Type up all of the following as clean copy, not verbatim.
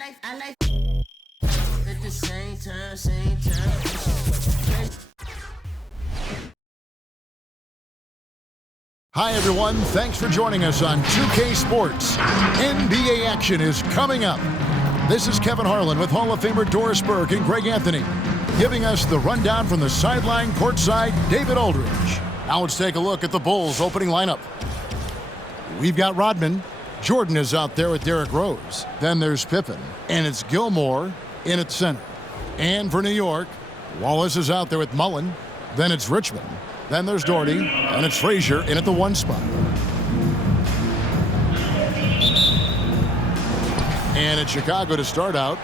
At the same time. Hi, everyone. Thanks for joining us on 2K Sports. NBA action is coming up. This is Kevin Harlan with Hall of Famer Doris Burke and Greg Anthony, giving us the rundown from the sideline courtside, David Aldridge. Now let's take a look at the Bulls' opening lineup. We've got Rodman. Jordan is out there with Derrick Rose. Then there's Pippen, and it's Gilmore in at center. And for New York, Wallace is out there with Mullen. Then it's Richmond. Then there's Doherty, and it's Frazier in at the 1 spot. And it's Chicago to start out.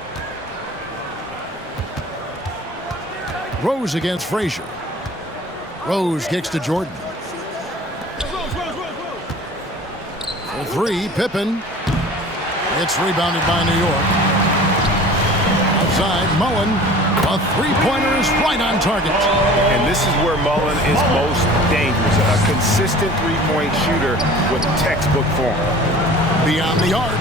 Rose against Frazier. Rose kicks to Jordan. For 3, Pippen. It's rebounded by New York. Outside, Mullen. A three-pointer is right on target. And this is where Mullen is most dangerous. A consistent three-point shooter with textbook form. Beyond the arc.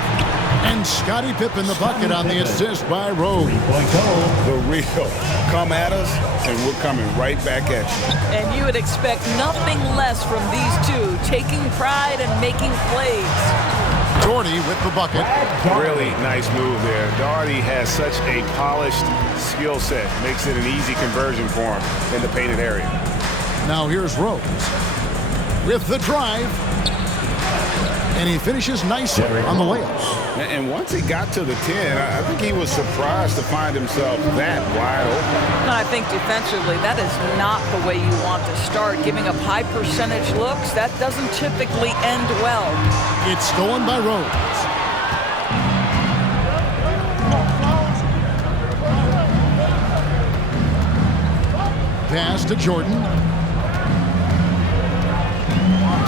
And Scottie Pippen the bucket on the assist by Rose. The real. Come at us, and we're coming right back at you. And you would expect nothing less from these two, taking pride and making plays. Doherty with the bucket. Really nice move there. Doherty has such a polished skill set. Makes it an easy conversion for him in the painted area. Now here's Rose with the drive. And he finishes nicely on the layup. And once he got to the 10, I think he was surprised to find himself that wide open. And I think defensively, that is not the way you want to start. Giving up high percentage looks, that doesn't typically end well. It's stolen by Rose. Pass to Jordan.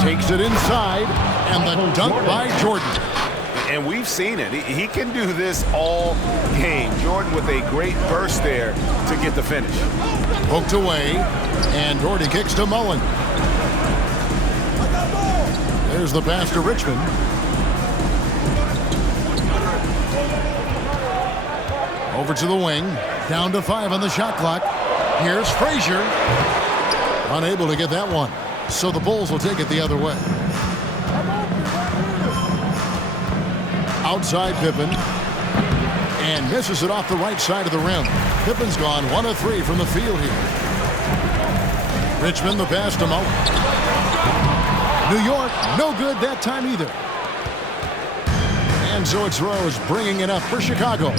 Takes it inside, and the dunk by Jordan. And we've seen it. He can do this all game. Jordan with a great burst there to get the finish. Poked away, and Doherty kicks to Mullen. There's the pass to Richmond. Over to the wing. Down to 5 on the shot clock. Here's Frazier. Unable to get that one. So the Bulls will take it the other way. Outside Pippen. And misses it off the right side of the rim. Pippen's gone 1 of 3 from the field here. Richmond the pass to Mullen. New York, no good that time either. And so it's Rose bringing it up for Chicago.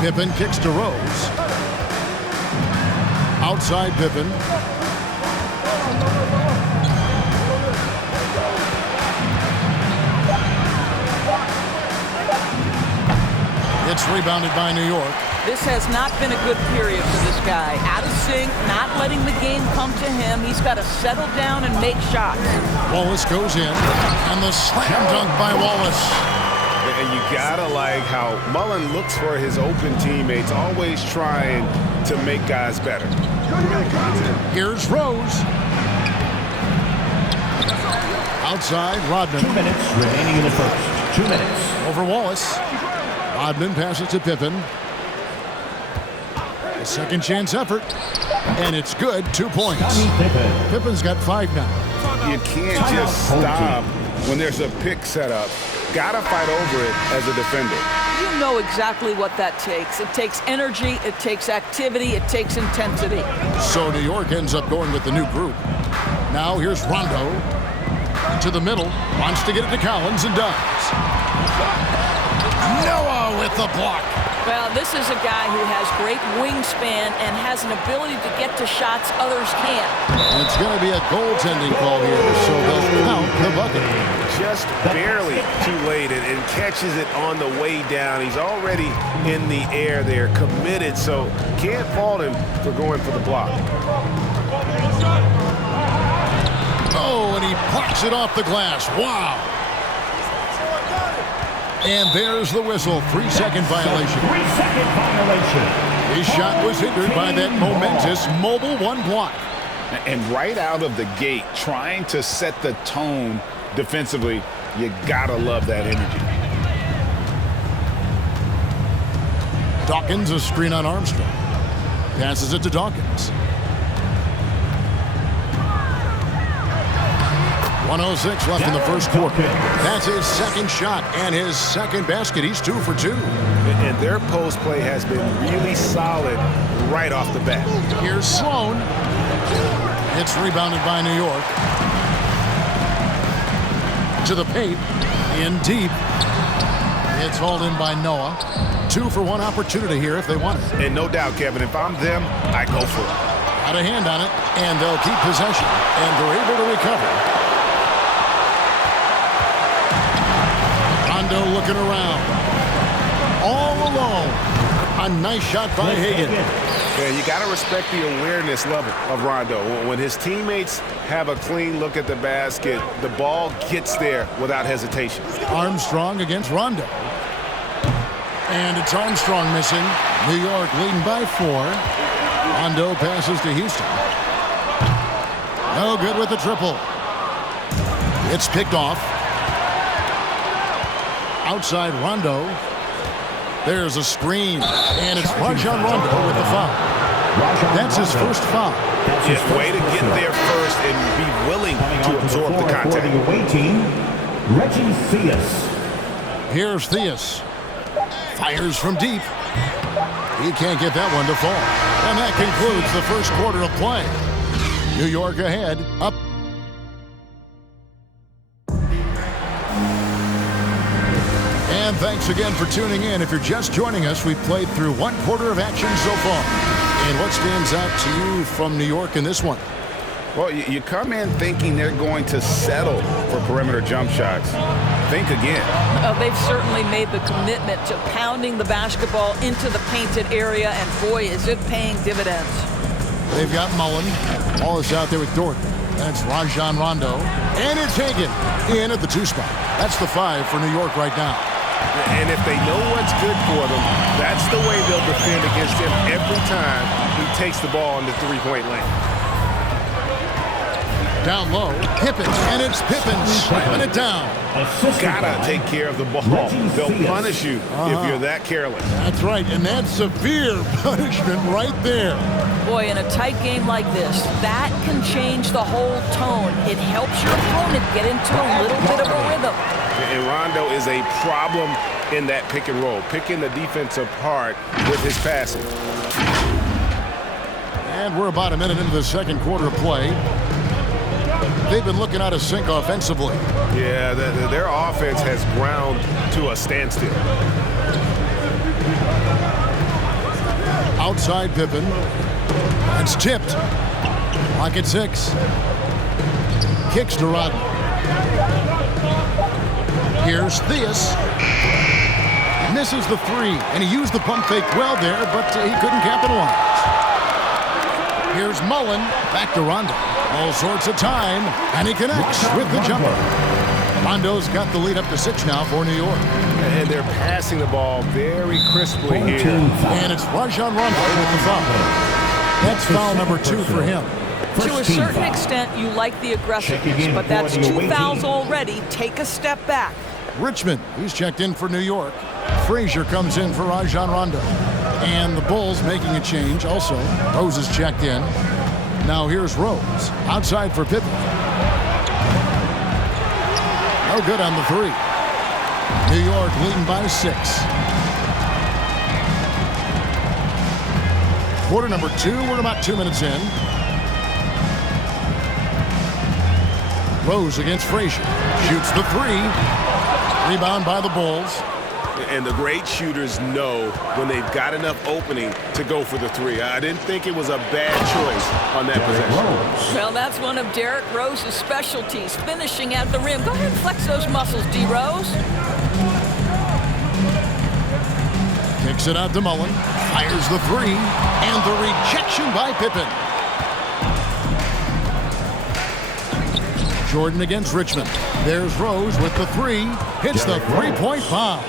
Pippen kicks to Rose. Outside Pippen. It's rebounded by New York. This has not been a good period for this guy. Out of sync, not letting the game come to him. He's got to settle down and make shots. Wallace goes in, and the slam dunk by Wallace. And you gotta like how Mullen looks for his open teammates, always trying to make guys better. Here's Rose. Outside, Rodman. 2 minutes remaining in the first. 2 minutes. Over Wallace. Rodman passes to Pippen. A second chance effort. And it's good. 2 points. Pippen's got 5 now. You can't just stop when there's a pick set up. Gotta fight over it as a defender. You know exactly what that takes. It takes energy, it takes activity, it takes intensity. So New York ends up going with the new group. Now here's Rondo. To the middle. Wants to get it to Collins and does. Noah with the block. Well, this is a guy who has great wingspan and has an ability to get to shots others can't. And it's going to be a goaltending call here, so they'll count the bucket. Just barely too late and catches it on the way down. He's already in the air there, committed, so can't fault him for going for the block. Oh, and he plucks it off the glass. Wow. And there's the whistle. 3-second violation. 3-second violation. His shot was hindered by that momentous mobile 1 block. And right out of the gate, trying to set the tone defensively You gotta love that energy. Dawkins, a screen on Armstrong. Passes it to Dawkins. 1:06 left in the first quarter. That's his second shot and his second basket. He's 2 for 2. And their post play has been really solid right off the bat. Here's Sloan. It's rebounded by New York. To the paint. In deep. It's hauled in by Noah. 2 for 1 opportunity here if they want it. And no doubt, Kevin, if I'm them, I go for it. Got a hand on it, and they'll keep possession. And they're able to recover. Rondo looking around. All alone. A nice shot by Hagan. Yeah, you got to respect the awareness level of Rondo. When his teammates have a clean look at the basket, the ball gets there without hesitation. Armstrong against Rondo. And it's Armstrong missing. New York leading by 4. Rondo passes to Houston. No good with the triple. It's picked off. Outside Rondo. There's a screen. And it's Rajon Rondo with the foul. That's his first foul. Yeah, way to get there first and be willing to absorb the contact. For the away team, Reggie Theus. Here's Theus. Fires from deep. He can't get that one to fall. And that concludes the first quarter of play. New York ahead, up. And thanks again for tuning in. If you're just joining us, we've played through 1 quarter of action so far. And what stands out to you from New York in this one? Well, you come in thinking they're going to settle for perimeter jump shots. Think again. They've certainly made the commitment to pounding the basketball into the painted area, and boy, is it paying dividends. They've got Mullen. Ball is out there with Dort. That's Rajon Rondo. And it's Hagan in at the 2 spot. That's the 5 for New York right now. And if they know what's good for them, that's the way they'll defend against him every time he takes the ball in the 3-point lane. Down low, Pippen, and it's Pippen slamming it down. Gotta take care of the ball. They'll punish you if you're that careless. That's right, and that's severe punishment right there. Boy, in a tight game like this, that can change the whole tone. It helps your opponent get into a little bit of a rhythm. And Rondo is a problem in that pick and roll, picking the defense apart with his passing. And we're about a minute into the second quarter of play. They've been looking out of sync offensively. Yeah, their offense has ground to a standstill. Outside Pippen. It's tipped. Lock at 6. Kicks to Rodman. Here's Theus. Misses the 3, and he used the pump fake well there, but he couldn't capitalize. Here's Mullen. Back to Rondo. All sorts of time, and he connects with the jumper. Rondo's got the lead up to 6 now for New York. And they're passing the ball very crisply here. And it's Rajon Rondo with the foul. That's foul number 2 for him. To a certain extent, you like the aggressiveness, but that's 2 fouls already. Take a step back. Richmond, he's checked in for New York. Frazier comes in for Rajon Rondo. And the Bulls making a change also. Rose is checked in. Now here's Rose. Outside for Pippen. No good on the 3. New York leading by 6. Quarter number 2. We're about 2 minutes in. Rose against Frazier. Shoots the 3. Rebound by the Bulls. And the great shooters know when they've got enough opening to go for the 3. I didn't think it was a bad choice on that possession. Well, that's one of Derrick Rose's specialties, finishing at the rim. Go ahead and flex those muscles, D. Rose. Kicks it out to Mullen. Fires the 3. And the rejection by Pippen. Jordan against Richmond. There's Rose with the 3. Hits the 3-point foul.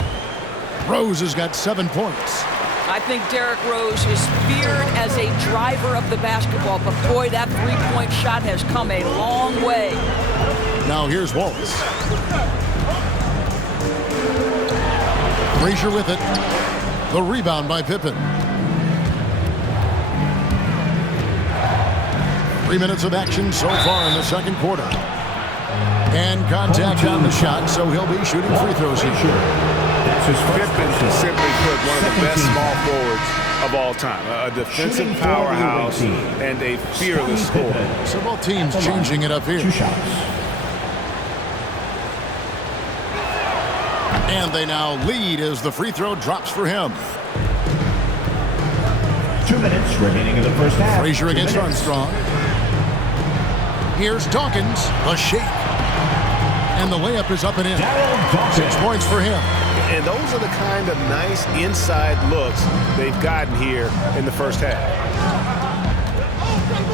Rose has got 7 points. I think Derrick Rose is feared as a driver of the basketball, but boy, that 3-point shot has come a long way. Now here's Wallace. Frazier with it. The rebound by Pippen. 3 minutes of action so far in the second quarter. And contact on the shot, so he'll be shooting free throws here. Pippen, simply put, one of the best small forwards of all time. A defensive powerhouse and a fearless scorer. So both teams changing it up here. 2 shots. And they now lead as the free throw drops for him. 2 minutes remaining in the first half. Frazier against Armstrong. Here's Dawkins, the shake. And the layup is up and in. 6 points for him. And those are the kind of nice inside looks they've gotten here in the first half.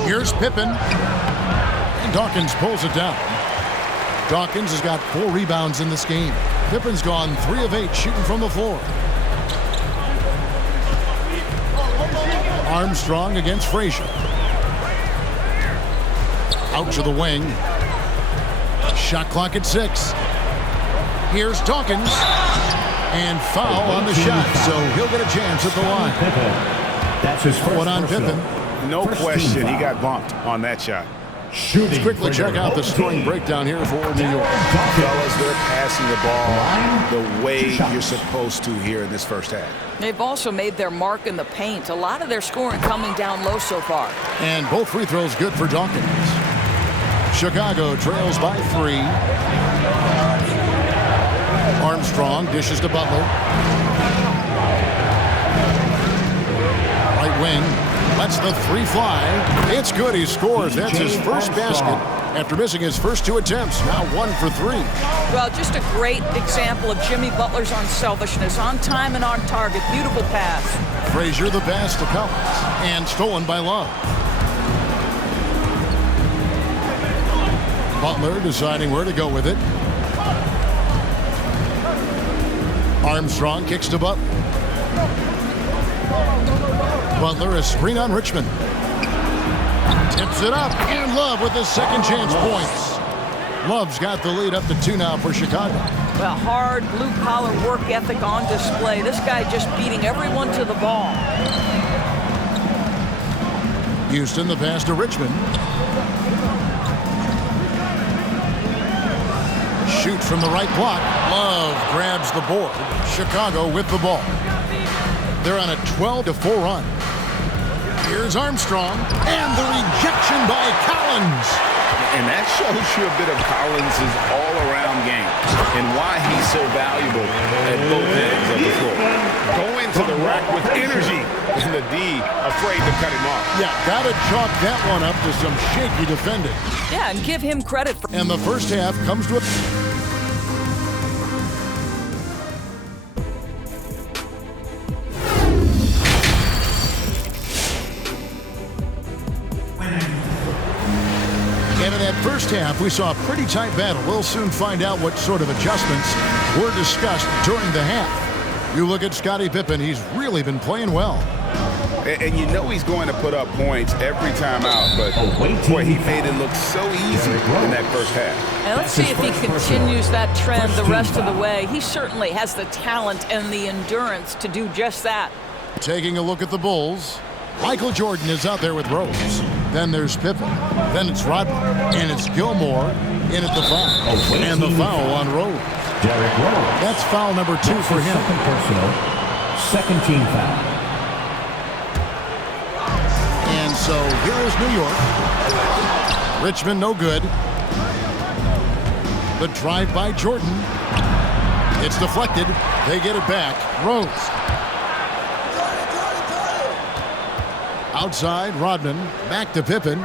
Here's Pippen. And Dawkins pulls it down. Dawkins has got 4 rebounds in this game. Pippen's gone 3 of 8 shooting from the floor. Armstrong against Frazier. Out to the wing. Shot clock at 6. Here's Dawkins. And foul on the shot, so he'll get a chance at the line. That's his first one on Pippen. No question, he got bumped on that shot. Let's quickly check out the scoring breakdown here for New York. Fellas, they're passing the ball the way you're supposed to here in this first half. They've also made their mark in the paint. A lot of their scoring coming down low so far. And both free throws good for Dawkins. Chicago trails by 3. Armstrong dishes to Butler. Right wing. Lets the 3 fly. It's good. He scores. That's his first basket after missing his first 2 attempts. Now 1 for 3. Well, just a great example of Jimmy Butler's unselfishness. On time and on target. Beautiful pass. Frazier the pass to Collins. And stolen by Love. Butler deciding where to go with it. Armstrong kicks to Butler. Butler a screen on Richmond. Tips it up, and Love with his second chance points. Love's got the lead up to 2 now for Chicago. Well, hard blue-collar work ethic on display. This guy just beating everyone to the ball. Houston the pass to Richmond. Shoot from the right block. Love grabs the board. Chicago with the ball. They're on a 12-4 run. Here's Armstrong, and the rejection by Collins. And that shows you a bit of Collins' all-around game and why he's so valuable at both ends of the floor. Going to the rack with energy, and the D afraid to cut him off. Yeah, gotta chalk that one up to some shaky defending. Yeah, and give him credit for... And the first half comes to a... And in that first half, we saw a pretty tight battle. We'll soon find out what sort of adjustments were discussed during the half. You look at Scottie Pippen, he's really been playing well. And you know he's going to put up points every time out, but boy, he made it look so easy in that first half. And let's see if he continues that trend the rest of the way. He certainly has the talent and the endurance to do just that. Taking a look at the Bulls, Michael Jordan is out there with Rose. Then there's Pippen. Then it's Rodman. And it's Gilmore in at the foul. And the foul on Rose. Derrick Rose. That's foul number 2 for him. Second personal. Second team foul. And so here is New York. Richmond no good. The drive by Jordan. It's deflected. They get it back. Rose. Outside, Rodman. Back to Pippen.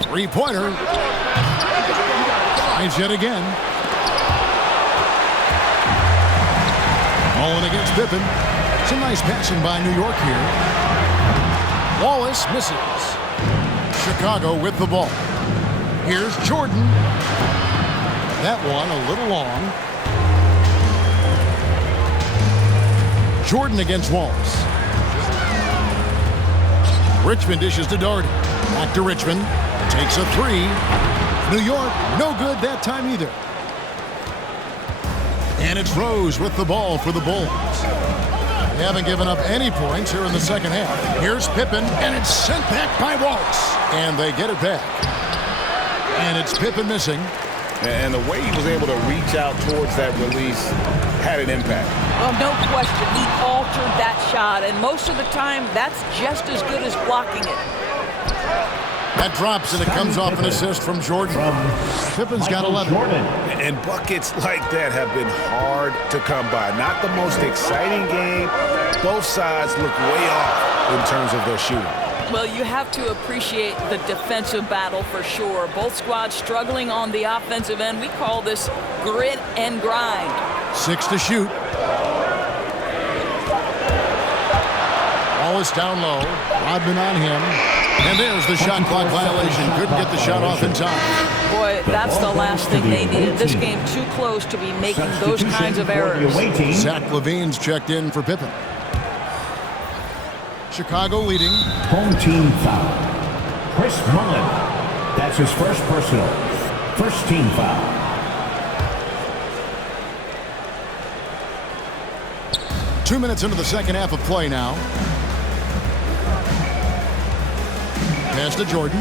3-pointer. Finds yet again. Mullen against Pippen. Some nice passing by New York here. Wallace misses. Chicago with the ball. Here's Jordan. That one a little long. Jordan against Wallace. Richmond dishes to Doherty. Back to Richmond. Takes a 3. New York, no good that time either. And it's Rose with the ball for the Bulls. They haven't given up any points here in the second half. Here's Pippen, and it's sent back by Waltz. And they get it back. And it's Pippen missing. And the way he was able to reach out towards that release had an impact. Well, no question. He altered that shot, and most of the time, that's just as good as blocking it. That drops, and it comes off an assist from Jordan. Pippen's got 11. And buckets like that have been hard to come by. Not the most exciting game. Both sides look way off in terms of their shooting. Well, you have to appreciate the defensive battle for sure. Both squads struggling on the offensive end. We call this grit and grind. 6 to shoot. Ball is down low. Rodman on him. And there's the shot clock violation. Couldn't get the shot off in time. Boy, that's the last thing they needed. This game too close to be making those kinds of errors. Zach LaVine's checked in for Pippen. Chicago leading. Home team foul. Chris Mullin. That's his first personal. First team foul. Two minutes into the second half of play now. Pass to Jordan.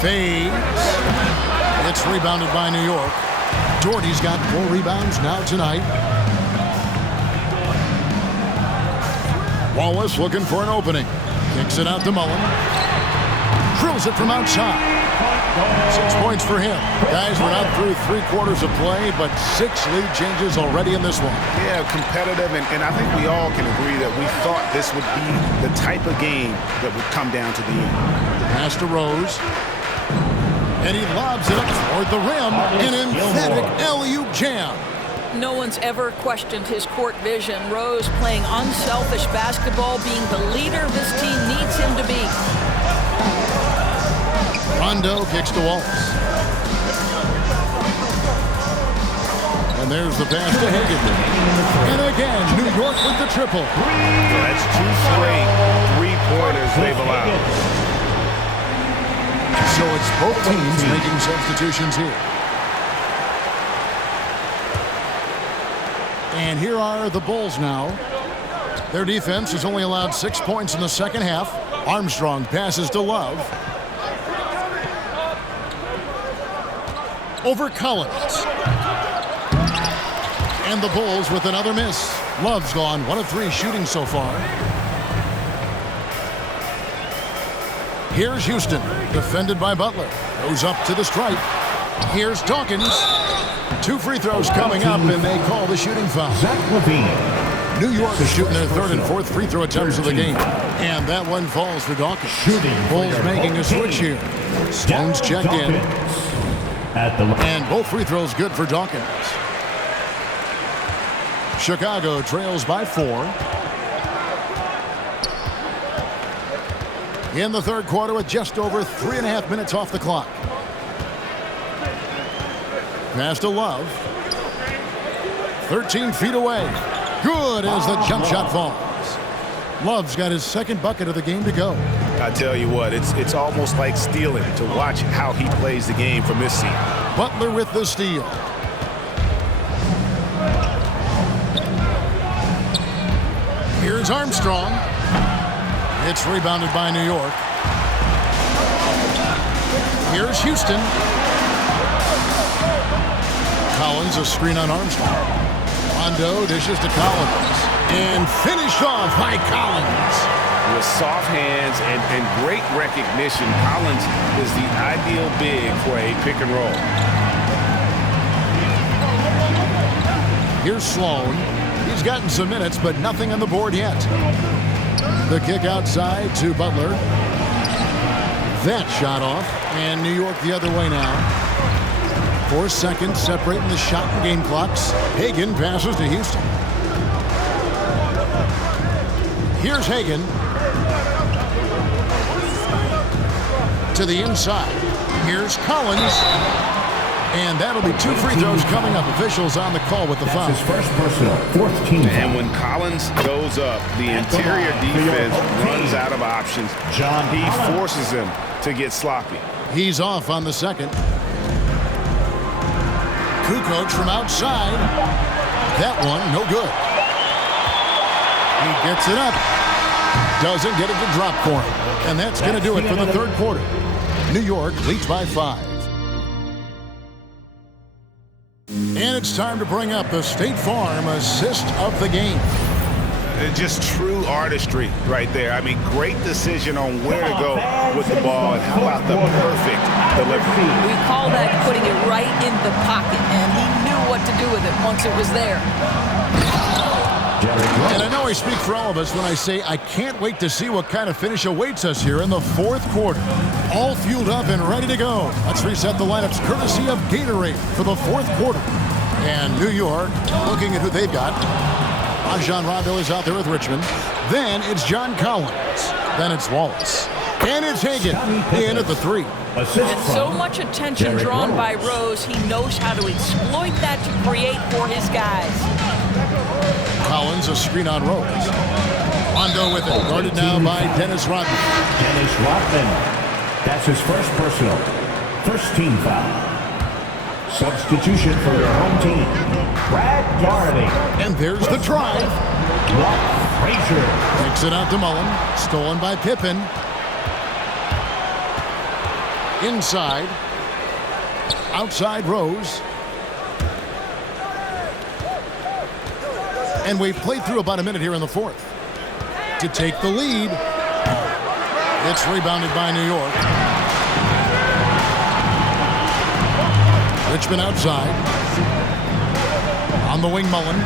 Fades. It's rebounded by New York. Doherty's got 4 rebounds now tonight. Wallace looking for an opening. Kicks it out to Mullen. Drills it from outside. 6 points for him. Guys, we're not through 3 quarters of play, but 6 lead changes already in this one. Yeah, competitive, and I think we all can agree that we thought this would be the type of game that would come down to the end. Pass to Rose. And he lobs it up toward the rim. An emphatic alley-oop jam. No one's ever questioned his court vision. Rose playing unselfish basketball, being the leader this team needs him to be. Rondo kicks to Wallace. And there's the pass to Hagan. And again, New York with the triple. That's 2 straight 3-pointers they've allowed. So it's both teams making substitutions here. And here are the Bulls now. Their defense has only allowed 6 points in the second half. Armstrong passes to Love. Over Collins. And the Bulls with another miss. Love's gone 1 of 3 shooting so far. Here's Houston, defended by Butler. Goes up to the stripe. Here's Dawkins. 2 free throws coming up, and they call the shooting foul. Zach LaVine. New York is shooting their 3rd and 4th free throw attempts of the game. And that one falls for Dawkins. Bulls making a switch here. Stone's checked in. And both free throws good for Dawkins. Chicago trails by 4. In the 3rd quarter with just over 3.5 minutes off the clock. Pass to Love. 13 feet away. Good as the jump shot falls. Love's got his 2nd bucket of the game to go. I tell you what, it's almost like stealing to watch how he plays the game from this seat. Butler with the steal. Here's Armstrong. It's rebounded by New York. Here's Houston. Collins, a screen on Armstrong. Rondo dishes to Collins. And finished off by Collins. With soft hands and great recognition, Collins is the ideal big for a pick and roll. Here's Sloan. He's gotten some minutes, but nothing on the board yet. The kick outside to Butler. That shot off, and New York the other way now. 4 seconds separating the shot and game clocks. Hagan passes to Houston. Here's Hagan. To the inside. Here's Collins. And that'll be 2 free throws coming up. Officials on the call with the foul. That's his first personal, 4th team foul. And when Collins goes up, the interior defense runs out of options. He forces them to get sloppy. He's off on the second. Kukoc from outside. That one, no good. He gets it up. Doesn't get it to drop for him. And that's going to do it for the third quarter. New York leads by 5. And it's time to bring up the State Farm assist of the game. Just true artistry right there. I mean, great decision on where to go with the ball, and how about the perfect delivery. We call that putting it right in the pocket, and he knew what to do with it once it was there. And I know I speak for all of us when I say I can't wait to see what kind of finish awaits us here in the fourth quarter. All fueled up and ready to go. Let's reset the lineups courtesy of Gatorade for the fourth quarter. And New York, looking at who they've got. Rajon Rondo is out there with Richmond. Then it's John Collins. Then it's Wallace. And it's Hagan in at the 3. And so much attention drawn by Rose, he knows how to exploit that to create for his guys. Collins, a screen on Rose. Rondo with it, guarded now by Dennis Rodman. Dennis Rodman. That's his first personal. First team foul. Substitution for your home team. Brad Daugherty. And there's the drive. Frazier. Takes it out to Mullen. Stolen by Pippen. Inside. Outside Rose. And we've played through about a minute here in the fourth. To take the lead. It's rebounded by New York. Richmond outside. On the wing, Mullen.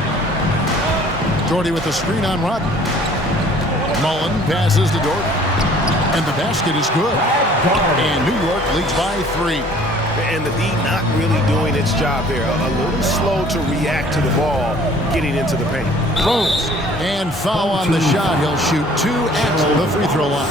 Doherty with the screen on Rodman. Mullen passes to Doherty. And the basket is good. And New York leads by 3. And the D not really doing its job there. A little slow to react to the ball getting into the paint. Rose. And foul on the shot. He'll shoot 2 at the free throw line.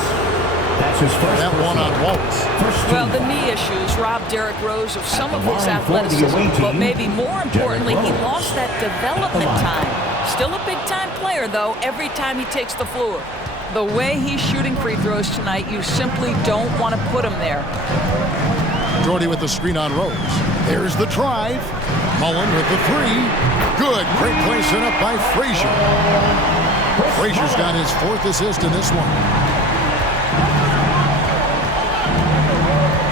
That's his first. That one on Wallace. Well, the knee issues robbed Derrick Rose of some of his athleticism, but maybe more importantly, he lost that development time. Still a big-time player, though, every time he takes the floor. The way he's shooting free throws tonight, you simply don't want to put him there. Doherty with the screen on Rose. There's the drive. Mullen with the 3. Good. Great placement up by Frazier. Frazier's got his 4th assist in this one.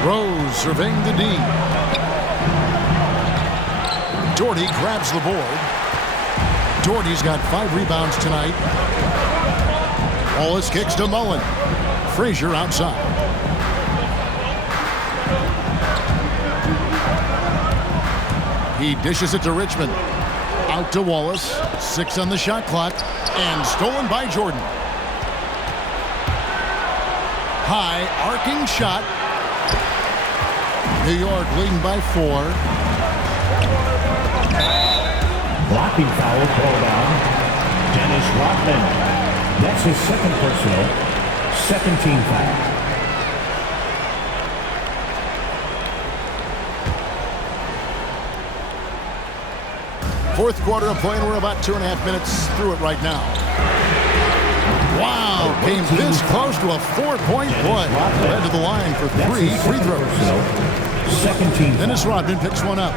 Rose surveying the D. Doherty grabs the board. Doherty's got 5 rebounds tonight. Wallace kicks to Mullen. Frazier outside. He dishes it to Richmond. Out to Wallace. 6 on the shot clock. And stolen by Jordan. High arcing shot. New York leading by 4. Blocking foul called on Dennis Rodman. That's his second personal. Second team foul. Fourth quarter of play, and we're about 2.5 minutes through it right now. Wow, came this close to a 4-point play. Led to the line for 3 free throws. Second team. Dennis Rodman picks one up.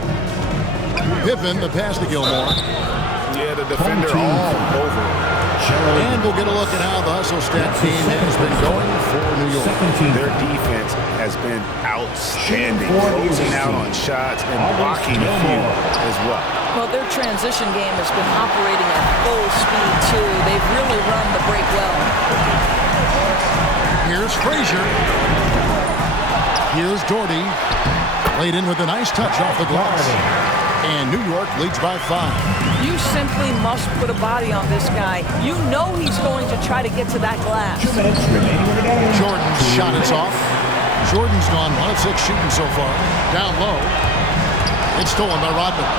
Pippen, the pass to Gilmore. Yeah, the defender all over. And we'll get a look at how the hustle stat team has been going for New York. Their defense has been outstanding, closing out on shots and blocking a few as well. Well, their transition game has been operating at full speed, too. They've really run the break well. Here's Frazier. Here's Doherty. Laid in with a nice touch off the glass. And New York leads by 5. You simply must put a body on this guy. You know he's going to try to get to that glass. Jordan's shot is off. Jordan's gone 1 of 6 shooting so far. Down low. It's stolen by Rodman.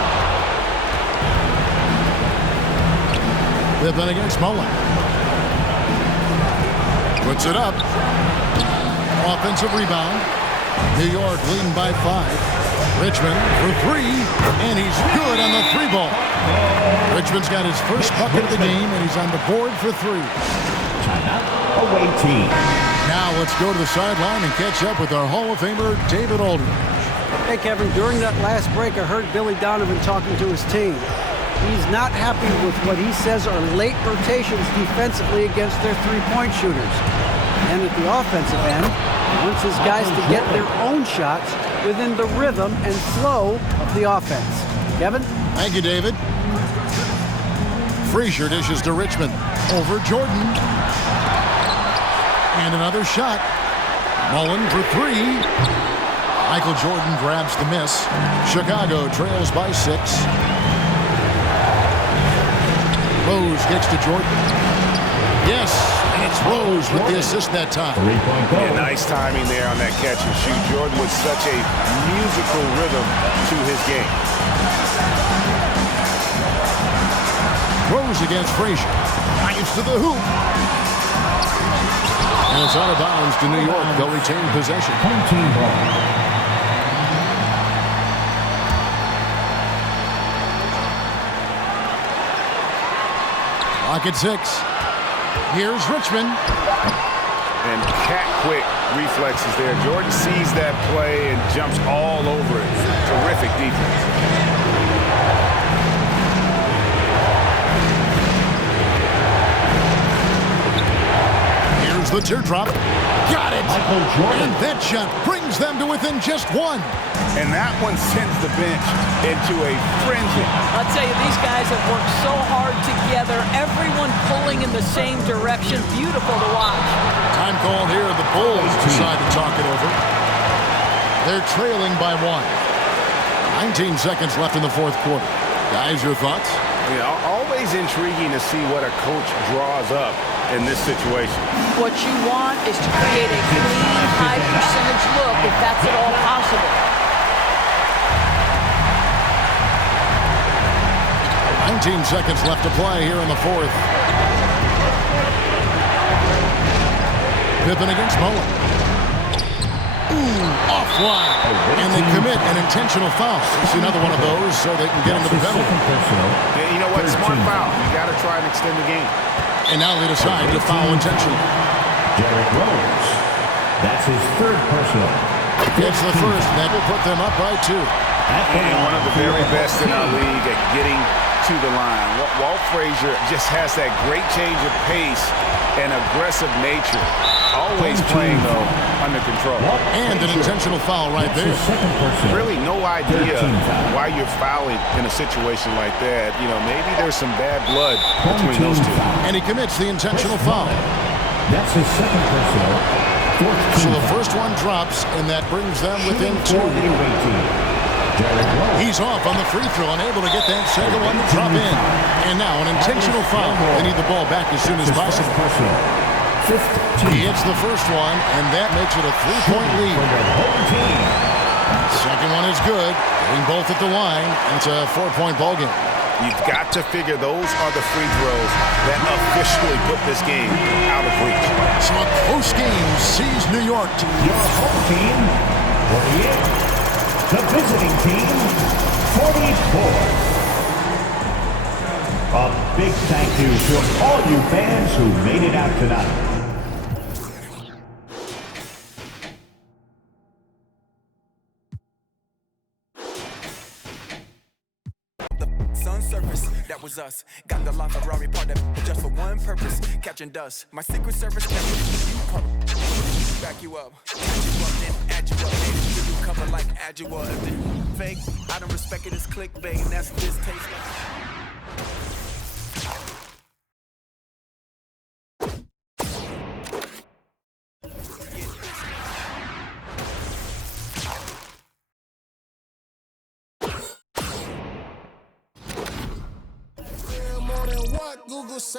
Pippen against Mullen. Puts it up. Offensive rebound. New York leading by 5. Richmond for 3, and he's good on the 3 ball. Richmond's got his first bucket of the game, and he's on the board for 3. timeout, away team. Now let's go to the sideline and catch up with our Hall of Famer, David Aldridge. Hey, Kevin, during that last break, I heard Billy Donovan talking to his team. He's not happy with what he says are late rotations defensively against their three-point shooters. And at the offensive end, he wants his guys to get their own shots within the rhythm and flow of the offense. Kevin? Thank you, David. Frazier dishes to Richmond. Over Jordan. And another shot. Mullen for three. Michael Jordan grabs the miss. Chicago trails by 6. Rose gets to Jordan. Yes, and it's Rose with the assist that time. Yeah, nice timing there on that catch and shoot. Jordan with such a musical rhythm to his game. Rose against Frazier. Drives to the hoop. And it's out of bounds to New York. They'll retain possession. Home team ball. Clock at 6. Here's Richmond. And cat-quick reflexes there. Jordan sees that play and jumps all over it. Terrific defense. Here's the teardrop. Got it! And that shot brings them to within just 1. And that one sends the bench into a frenzy. I'll tell you, these guys have worked so hard together. Everyone pulling in the same direction. Beautiful to watch. Time called here. The Bulls decide to talk it over. They're trailing by 1. 19 seconds left in the fourth quarter. Guys, your thoughts? Yeah, always intriguing to see what a coach draws up in this situation. What you want is to create a clean, high percentage look if that's at all possible. 19 seconds left to play here in the fourth. Pippen against Mullen. Ooh, offline. And they commit an intentional foul. It's another one of those so they can get into the penalty. Yeah, you know what? Smart foul. You got to try and extend the game. And now they decide to foul intentionally. Derrick Rose. That's his third personal. It's the first. That will put them up by 2. And one of the very best in our league at getting to the line. Walt Frazier just has that great change of pace and aggressive nature. Always playing, though, under control. And an intentional foul right there. Really no idea why you're fouling in a situation like that. You know, maybe there's some bad blood between those two. And he commits the intentional foul. That's his second personal. So the first one drops, and that brings them within 2. He's off on the free throw, unable to get that second one to drop in. And now an intentional foul. They need the ball back as soon as possible. He hits the first one, and that makes it a 3-point lead. Second one is good. Getting both at the line, and it's a 4-point ball game. You've got to figure those are the free throws that officially put this game out of reach. So a close game sees New York. Your home team, 48. The visiting team, 44. A big thank you to all you fans who made it out tonight. That was us. Got the La Ferrari part of just for one purpose, catching dust. My Secret Service back you up, catch you up, then add you up, then give you cover like Adjua. If they fake, I don't respect it as clickbait, and that's distasteful. Google say